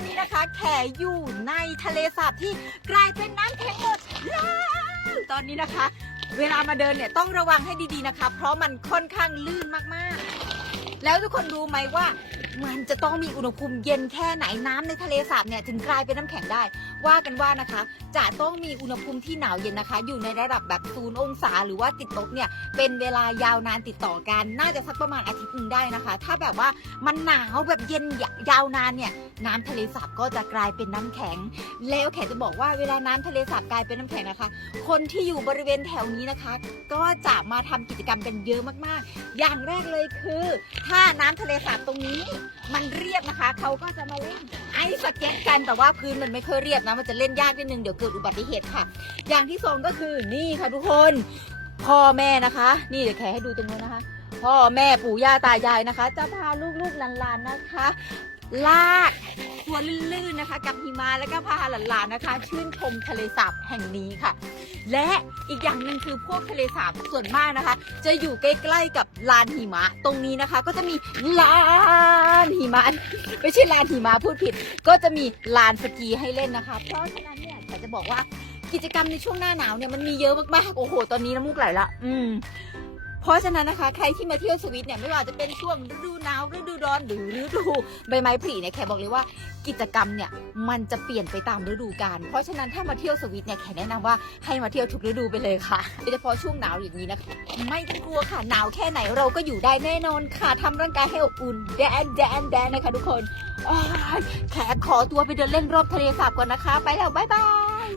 อนนี้นะคะ แขอยู่ในทะเลสาบที่กลายเป็นน้ำแข็งหมดแล้วตอนนี้นะคะ เวลามาเดินเนี่ยต้องระวังให้ดีๆนะคะ เพราะมันค่อนข้างลื่นมากๆ แล้วทุกคนรู้ไหมว่ามันจะต้องมีอุณหภูมิเย็นแค่ไหนน้ำในทะเลสาบเนี่ยถึงกลายเป็นน้ำแข็งได้ ว่ากันว่านะคะ จะต้องมีอุณหภูมิที่หนาวเย็นนะคะ อยู่ในระดับแบบศูนย์องศา หรือว่าติดลบเนี่ยเป็นเวลายาวนานติดต่อกัน น่าจะสักประมาณอาทิตย์หนึ่งได้นะคะ ถ้าแบบว่ามันหนาวแบบเย็นยาวนานเนี่ยน้ำทะเลสาบก็จะกลายเป็นน้ำแข็ง แล้วแขกจะบอกว่าเวลาน้ำทะเลสาบกลายเป็นน้ำแข็งนะคะ คนที่อยู่บริเวณแถวนี้นะคะ ก็จะมาทำกิจกรรมกันเยอะมากๆ อย่างแรกเลยคือถ้าน้ำทะเลสาบตรงนี้ มันเรียบนะคะ เขาก็จะมาเล่นไอสเก็ตกันแต่ว่าพื้นมันไม่เคยเรียบนะ มันจะเล่นยากนิดนึงเดี๋ยวเกิดอุบัติเหตุค่ะ อย่างที่สองก็คือนี่ค่ะทุกคนพ่อแม่นะคะ นี่เดี๋ยวแขให้ดูตรงนู้นนะคะ พ่อแม่ปู่ย่าตายายนะคะ จะพาลูกๆหลานๆนะคะ ลากตัวลื่นๆนะคะ กับหิมะแล้วก็พาหลานๆนะคะ ชื่นชมทะเลสาบแห่งนี้ค่ะ และอีกอย่างหนึ่งคือพวกทะเลสาบส่วนมากนะคะ จะอยู่ใกล้ๆกับลานหิมะ ตรงนี้นะคะ ก็จะมีลานหิมะไม่ใช่ลานหิมะพูดผิด ก็จะมีลานสกีให้เล่นนะคะ เพราะฉะนั้นเนี่ยอยากจะบอกว่ากิจกรรมในช่วงหน้าหนาวเนี่ยมันมีเยอะมากๆโอ้โห ตอนนี้น้ำมูกไหลละ อืม เพราะฉะนั้นนะคะ ใครที่มาเที่ยวสวิตเนี่ยไม่ว่าจะเป็นช่วงฤดูหนาวฤดูร้อนหรือฤดูใบไม้ผลิเนี่ยแขกบอกเลยว่ากิจกรรมเนี่ยมันจะเปลี่ยนไปตามฤดูกาลเพราะฉะนั้นถ้ามาเที่ยวสวิตเนี่ยแขกแนะนำว่าให้มาเที่ยวทุกฤดูไปเลยค่ะโดยเฉพาะช่วงหนาวอย่างนี้นะคะไม่ต้องกลัวค่ะหนาวแค่ไหนเราก็อยู่ได้แน่นอนค่ะทำร่างกายให้อบอุ่นแดนแดนแดนนะคะทุกคนแขกขอตัวไปเดินเล่นรอบทะเลสาบก่อนนะคะ ไปแล้วบ๊ายบาย